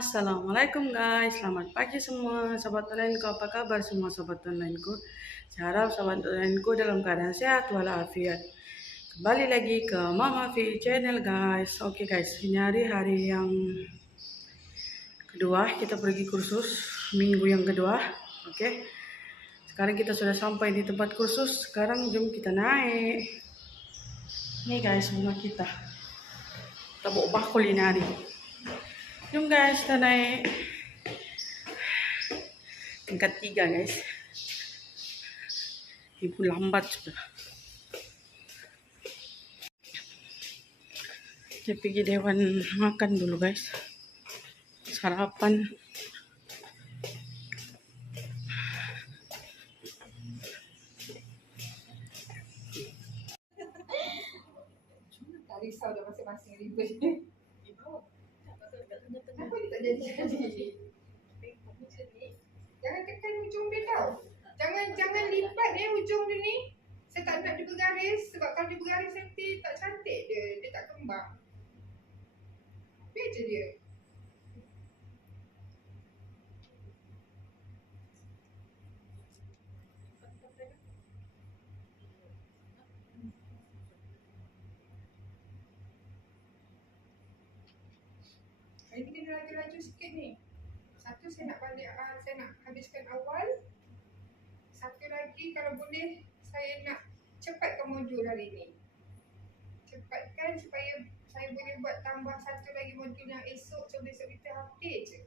Assalamualaikum guys, selamat pagi semua sahabat onlineku. Apa kabar semua sahabat onlineku? Saya harap sahabat onlineku dalam keadaan sehat walafiat. Kembali lagi ke Mama V channel guys. Oke guys, ini hari yang kedua kita pergi kursus, minggu yang kedua. Oke, sekarang kita sudah sampai di tempat kursus. Sekarang jom kita naik. Nih guys, bunga kita. Kita bawa bakul ini hari. Jom guys, kita naik. Tingkat 3 guys. Ibu lambat sudah. Saya pergi Dewan makan dulu guys. Sarapan. Risau dah masing-masing ribet. Kenapa dia tak jadi? Jangan tekan ujung dia tau. Jangan lipat ujung dia ni. Saya tak nak dia bergaris. Sebab kalau dia bergaris nanti tak cantik dia. Dia tak kembang. Biar je dia. Hari ni kena laju-laju sikit ni. Satu saya nak balik, saya nak habiskan awal. Satu lagi kalau boleh saya nak cepatkan modul hari ni. Cepatkan supaya saya boleh buat tambah satu lagi modul yang esok. So besok kita update je.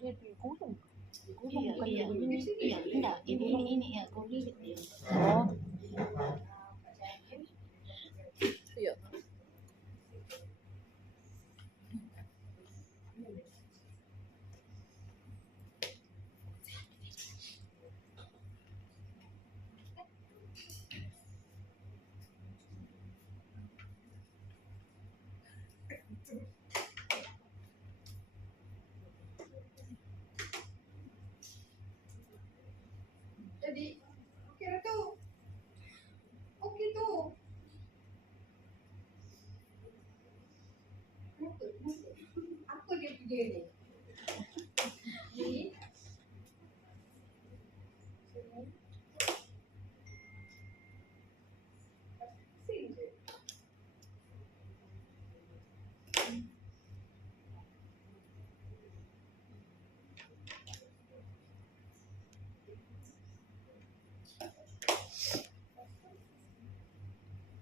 Dia digulung. Digulung bukan begini. Iya, enggak. Ini ya, kulit dia. Oh. Iya. Jadi, okey lah tu. Okey tu. Kenapa? Apa dia punya ni? Ni. Sing je.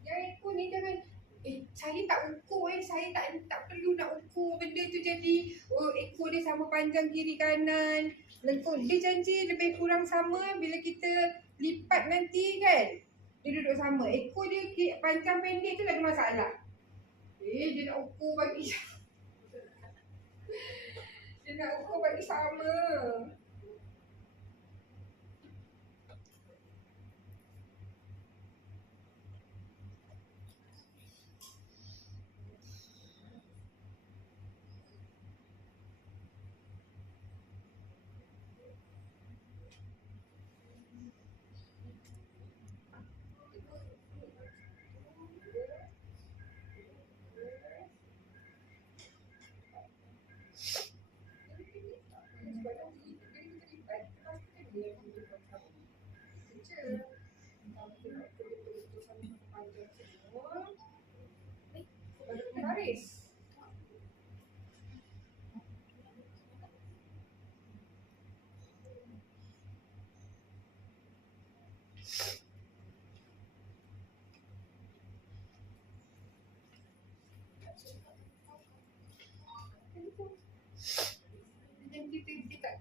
Yang ekor ni jangan. Saya tak ukur saya tak perlu nak ukur benda tu jadi ekor dia sama panjang kiri kanan. Lengkung dia janji lebih kurang sama bila kita lipat nanti kan. Dia duduk sama. Ekor dia panjang pendek tu tak ada masalah. Dia nak ukur bagi dia nak ukur bagi sama. Baris.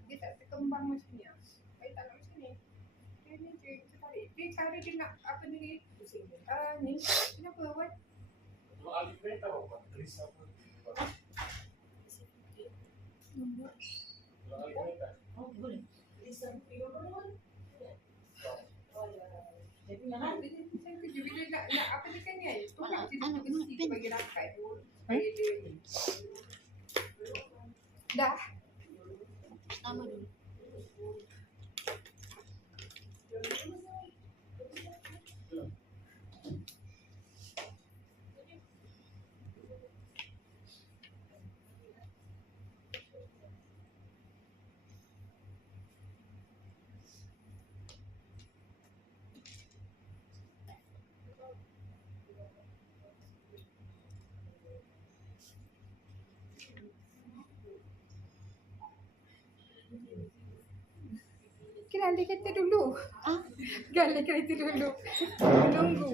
Dia tak terkembang macam ni. Saya tak nak macam ni. Dia ni je kita tarik. Dia cara dia nak apa ni? Ni. Kenapa awak? Kalau alif ni tahu apa? Tulis apa? Kalau alif ni tak? Oh, boleh. Jadi mana saya kerja bila nak apa dia kan ni? Tolak dia mesti bagi rapat tu. Supaya dia ni. Dah. Nama dulu. gali kereta dulu. Ah, Gali kereta dulu. Menunggu.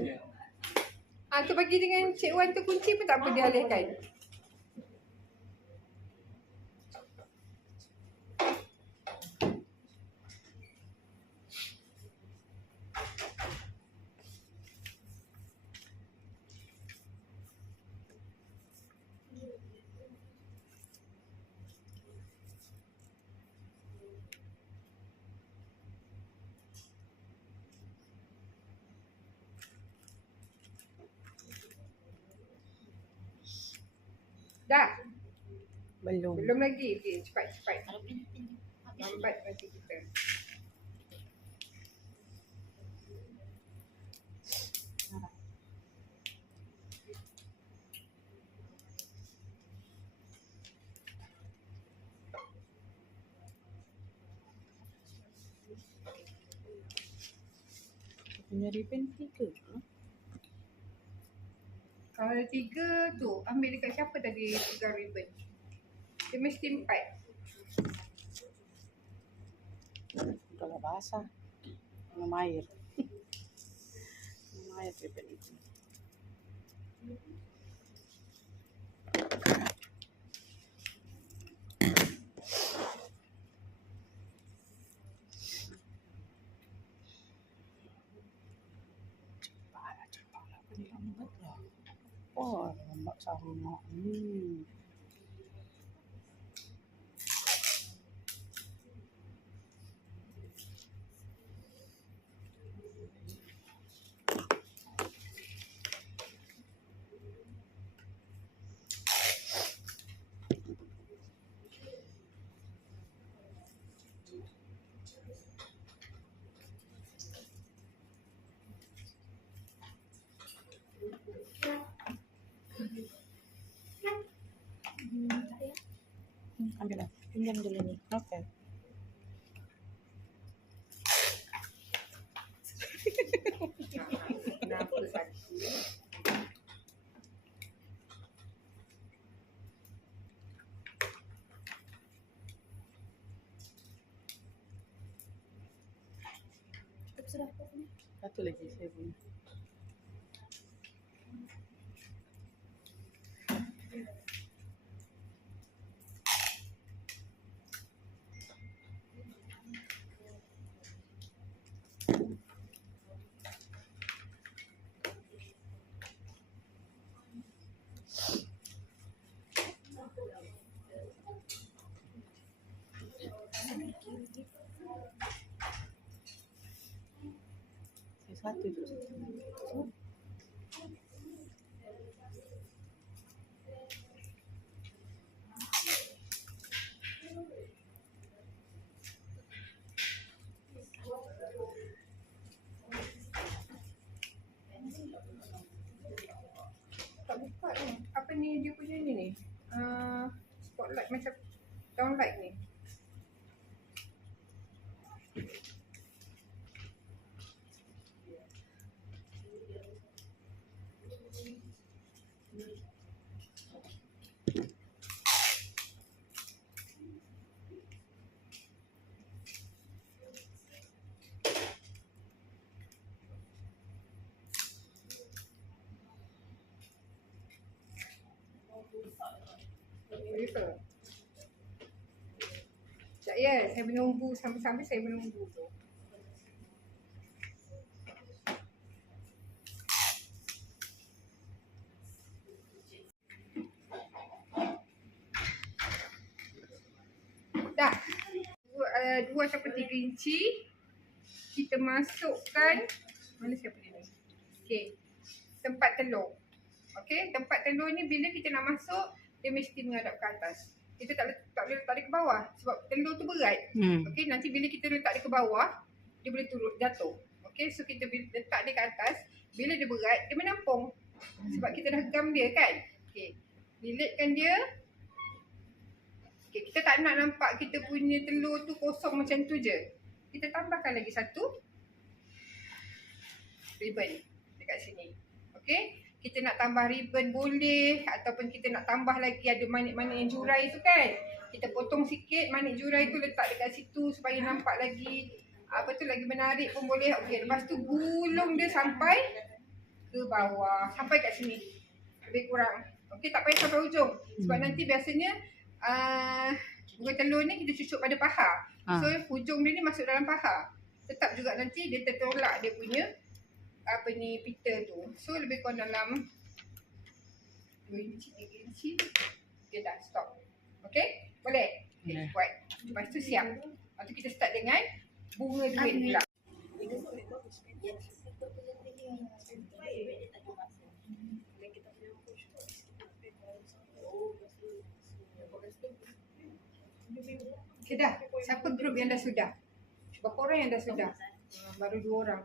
Tu bagi dengan Cik Wan tu kunci pun tak apa dialihkan. Dah. Belum. Belum lagi. Okey, cepat. ada pin. Habis. Lambat nanti kita. Punya ribbon 3. Kalau ada 3 tu, ambil dekat siapa tadi 3 ribbon? Dia mesti 4. Kalau basah. Minum air. Minum air ribbon itu. Cepatlah. Ini lambat lah. Oh, lambat sama. Ambil lah. Pinjam dulu ni. Okey. Kenapa satu? Cukup sudah. Satu lagi saya punya. Saya satu tu. Tak buka ni. Apa ni dia punya ni? Spotlight macam downlight ni. Betul. Sekejap ya, saya menunggu sambil-sambil saya menunggu tu. Dah. 2 sampai 3 inci. Kita masukkan, mana siapa ni? Okey. Tempat telur. Okey, tempat telur ni bila kita nak masuk, dia mesti menghadap ke atas. Kita tak boleh letak dia ke bawah sebab telur tu berat. Okey, nanti bila kita letak dia ke bawah, dia boleh turun, jatuh. Okey, so kita letak dia ke atas, bila dia berat, dia menampung. Sebab kita dah gam dia kan. Okey, lilitkan dia. Okey, kita tak nak nampak kita punya telur tu kosong macam tu je. Kita tambahkan lagi satu ribbon dekat sini. Okey, kita nak tambah ribbon boleh ataupun kita nak tambah lagi ada manik-manik yang jurai tu kan. Kita potong sikit manik jurai tu letak dekat situ supaya nampak lagi Apa tu lagi menarik pun boleh. Okey, lepas tu gulung dia sampai ke bawah, sampai kat sini. Lebih kurang. Okey, tak payah sampai hujung. Sebab nanti biasanya bunga telur ni kita cucuk pada paha. So hujung dia ni masuk dalam paha. Tetap juga nanti dia tertolak dia punya pita tu. So lebih kurang dalam 2 inci, 3 inci. Okay, dah stop. Okay, boleh? Okay, buat. Lepas tu siap. Lepas tu kita start dengan bunga duit pula. Okay dah. Siapa grup yang dah sudah? Berapa orang yang dah sudah? Baru 2 orang.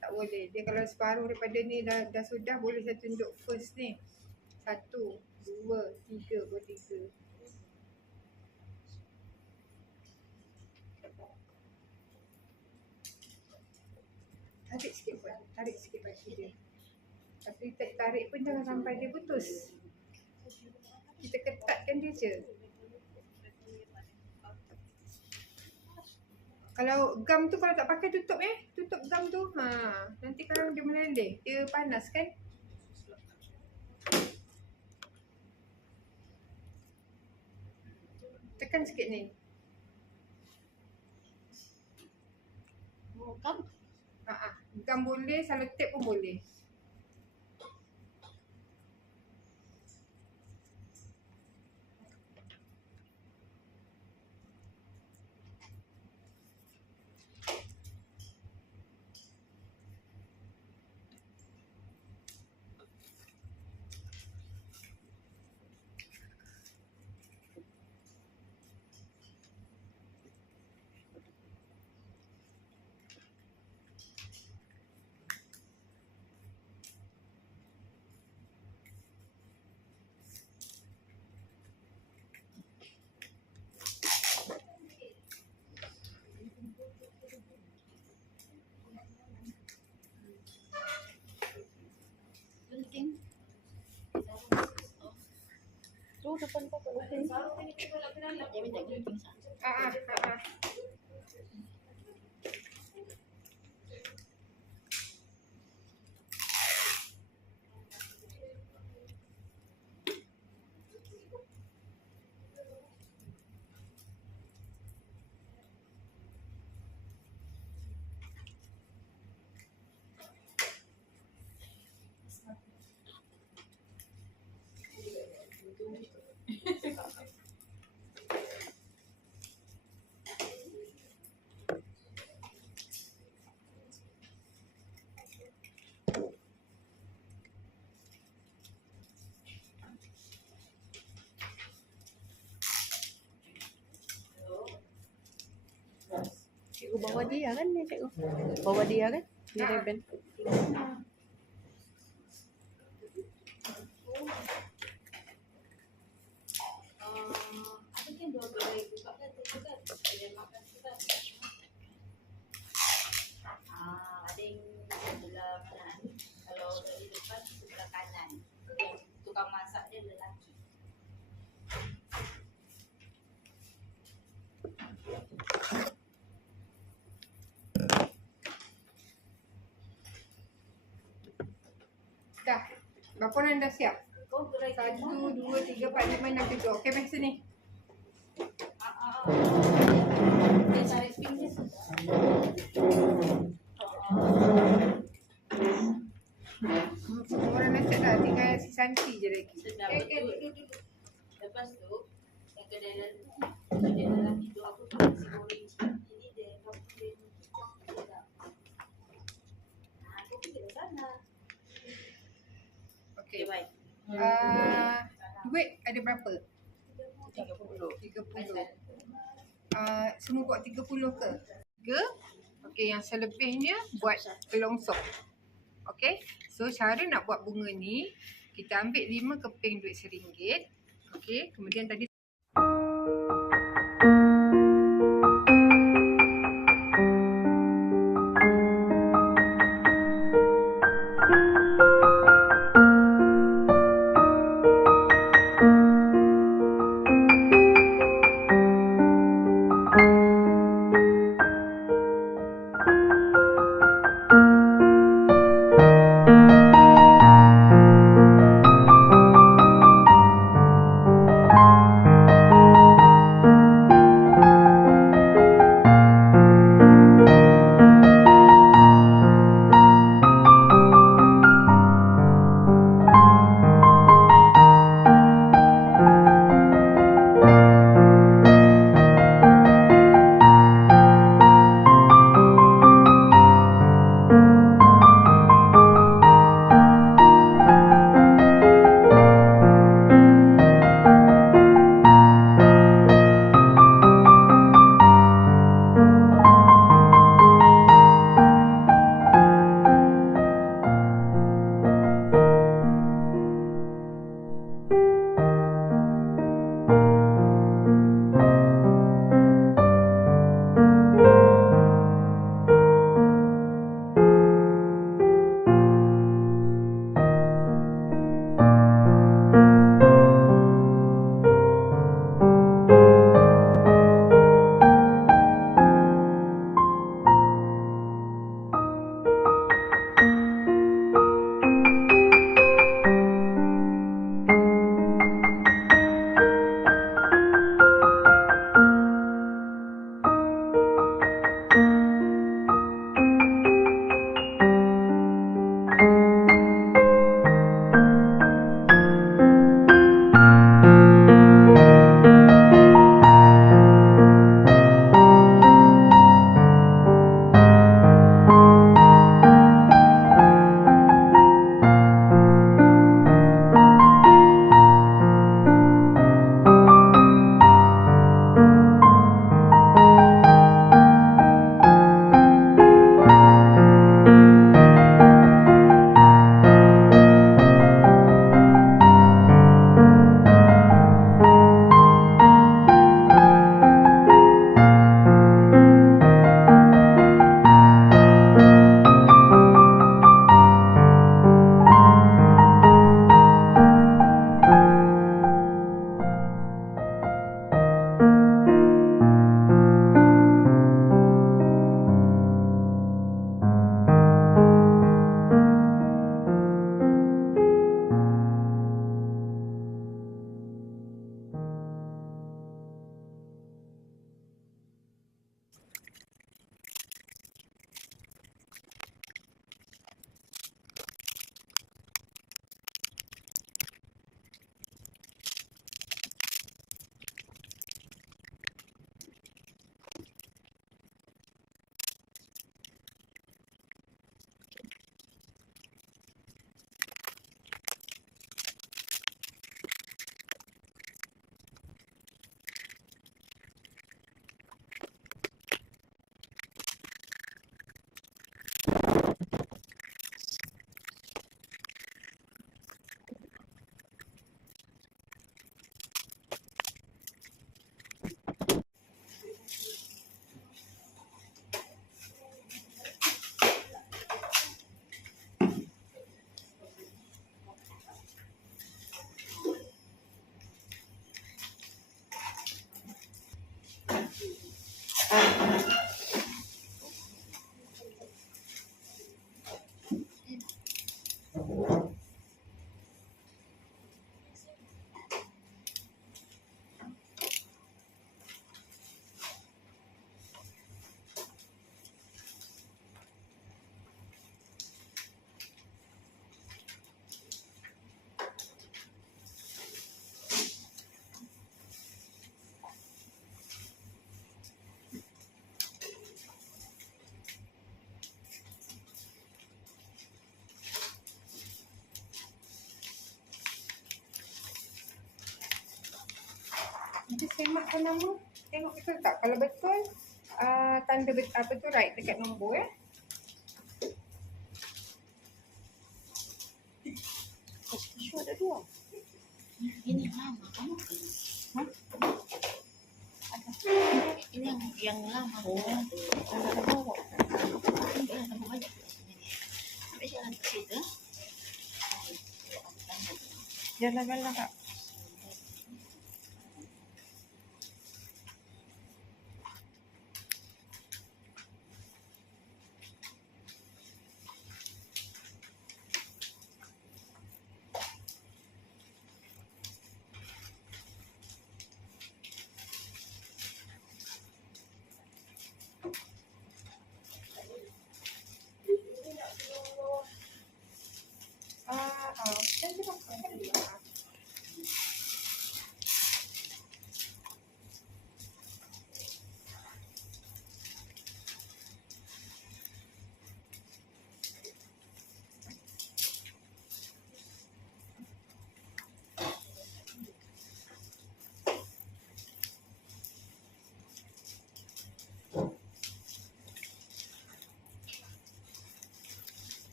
Tak boleh. Dia kalau separuh daripada ni dah sudah, boleh saya tunjuk first ni. 1, 2, 3, buat 3. Tarik sikit buat. Tarik sikit bagi dia. Tapi tarik pun jangan sampai dia putus. Kita ketatkan dia je. Kalau gam tu kalau tak pakai tutup tutup gam tu. Nanti kalau dia meleleh, dia panas kan? Tekan sikit ni. Gam. Gam boleh, selotip pun boleh. Penting. Tu depan kau tak penting. Dia minta gunting sana. Cikgu bawa dia kan ni cikgu. Bawa dia kan? Dia reben. Apa kan 12,000 kat tu kan? Dia makan tu kan. Ada yang sebelah kanan. Kalau dari depan sebelah kanan. Yang tukang masak dia lelaki. Dah. Berapa orang dah siap? Kau gerai 1, 2, 3, 4, 5, 6, 7. Okey, mari sini. Dia tarik pinggir. Semua orang dah siap dah. Tinggal si Santi je lagi. Sedap betul. Lepas tu, yang kedai lelaki tu aku tak kasi goreng sikit. Jadi dia komplain sedap. Aku pergi ke sana. Okey. Okay, baik. Duit ada berapa? 30. 30. Semua buat 30 ke? 3. Okey, yang selebihnya buat kelongsong. Okey. So cara nak buat bunga ni, kita ambil 5 keping duit RM1. Okey, kemudian tadi semakkan nombor. Tengok betul tak? Kalau betul, tanda apa tu right dekat nombor ya. Tisu ada 2. Ini yang lama kamu kan? Hah? Ini yang lama. Oh, ada bawa. Ini ada banyak. Sampai jalan ke situ. Jalan-jalan Kak. Nanti makan kan dia.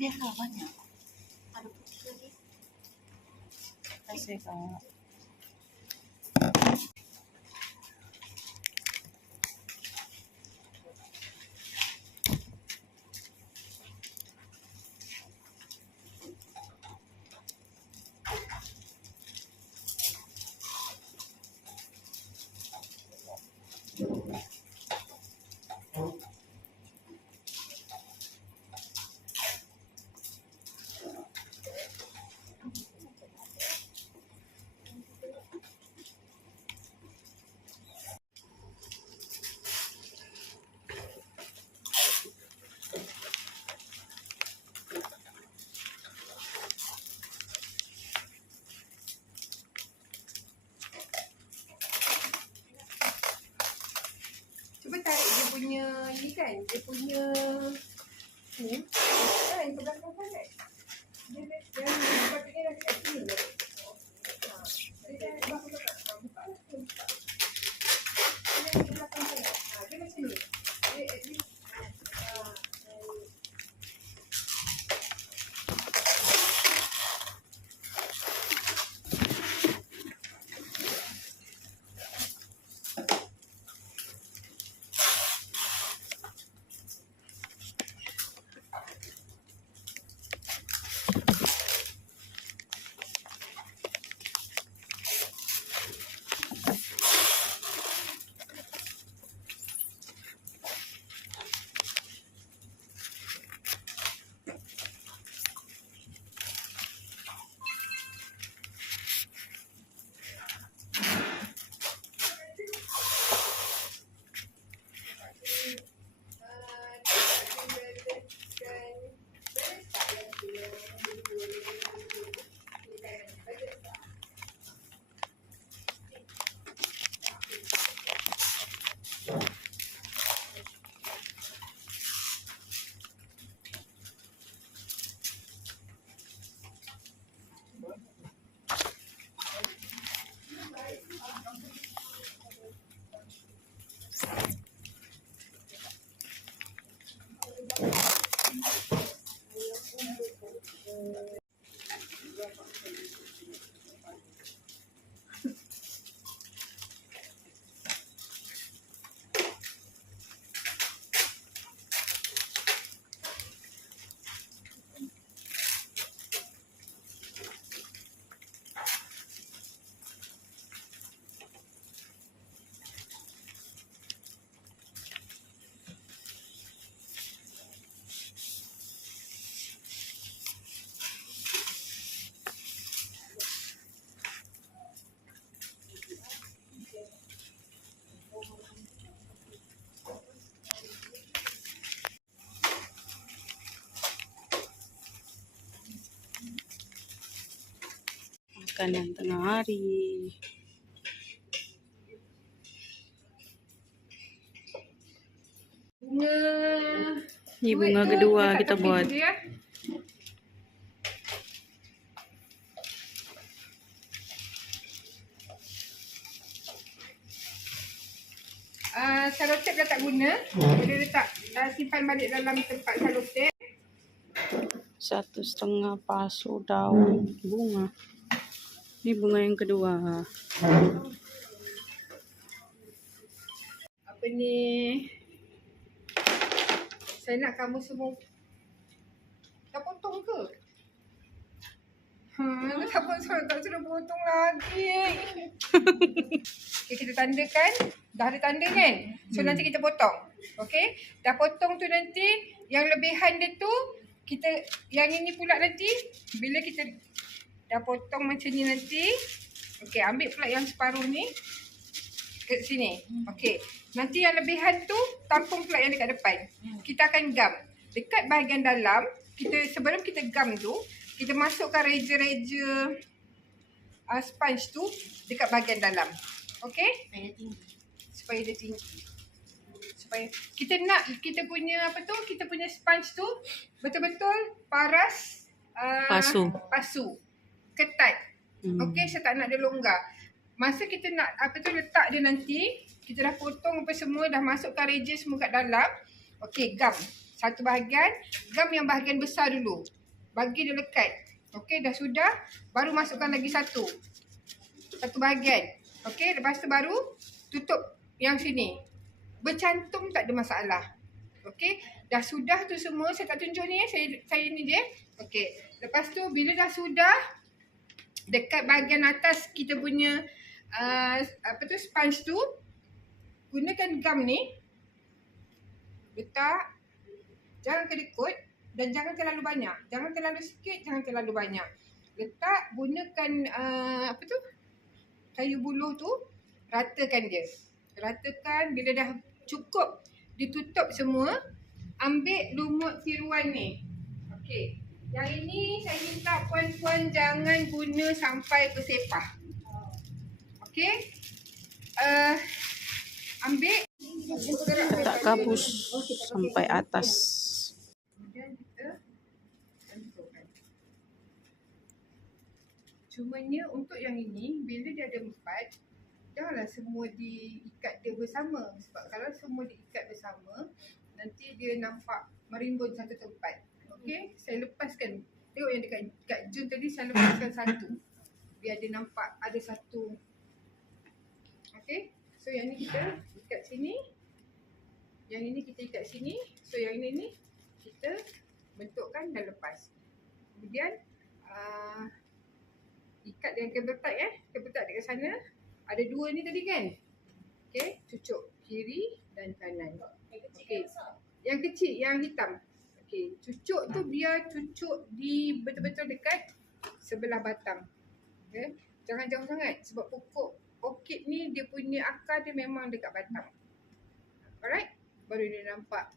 Biarlah banyak. Ada putih lagi. Kasih Kak. Cuba tarik dia punya ni kan, dia punya ni kan ke belakang kan. Dia sepatutnya dah kat sini. Dia dah belakang. Buka lah. Buka. Dia ke belakang kan. Dia macam ni. Dia Makanan tengah hari. bunga. Ni bunga kedua kita buat. Dia. Selotip dah tak guna. Boleh letak simpan balik dalam tempat selotip. 1,5 pasu daun bunga. Ini bunga yang kedua. Apa ni? Saya nak kamu semua. Dah potong ke? Tak suruh potong lagi. Okay, kita tandakan. Dah ada tanda kan? So nanti kita potong. Okay? Dah potong tu nanti, yang lebihan dia tu, kita, yang ini pula nanti, bila kita dah potong macam ni nanti, okay, ambil pula yang separuh ni ke sini. Okay. Nanti yang lebihan tu, tampung pula yang dekat depan. Kita akan gam. Dekat bahagian dalam, sebelum kita gam tu, kita masukkan reja-reja sponge tu dekat bahagian dalam. Okay? Supaya dia tinggi. Supaya kita nak kita punya kita punya sponge tu betul-betul paras pasu. Ketat. Okey, saya tak nak dia longgar. Masa kita nak letak dia nanti, kita dah potong apa semua, dah masukkan reja semua kat dalam. Okey, gam. Satu bahagian, gam yang bahagian besar dulu. Bagi dia lekat. Okey, dah sudah, baru masukkan lagi satu bahagian. Okey, lepas tu baru tutup yang sini. Bercantum tak ada masalah. Okey, dah sudah tu semua, saya tak tunjuk ni saya ni je. Okey, lepas tu bila dah sudah, dekat bahagian atas kita punya sponge tu, gunakan gam ni. Letak, jangan kedekut dan jangan terlalu banyak. Jangan terlalu sikit, jangan terlalu banyak. Letak, gunakan kayu buluh tu, ratakan dia. Ratakan, bila dah cukup ditutup semua, ambil lumut tiruan ni. Okey. Yang ini saya minta puan-puan jangan guna sampai ke sepah. Okey. Ambil Tak gabus sampai atas. kemudian kita tentukan. Cumanya untuk yang ini, bila dia ada 4, janganlah semua diikat dia bersama. Sebab kalau semua diikat bersama, nanti dia nampak merimbun satu tempat. Okey, saya lepaskan. Tengok yang dekat Jun tadi, saya lepaskan satu. Biar dia nampak ada satu. Okey, so yang ni kita ikat sini. Yang ini kita ikat sini. So yang ini kita bentukkan dan lepas. Kemudian ikat dengan kabel tie kabel tie dekat sana. Ada 2 ni tadi kan? Okey, cucuk kiri dan kanan. Okey. Yang kecil, yang hitam. Okey, cucuk tu biar cucuk di betul-betul dekat sebelah batang. Okey. Jangan jauh sangat sebab pokok orkid ni dia punya akar dia memang dekat batang. Alright? Baru dia nampak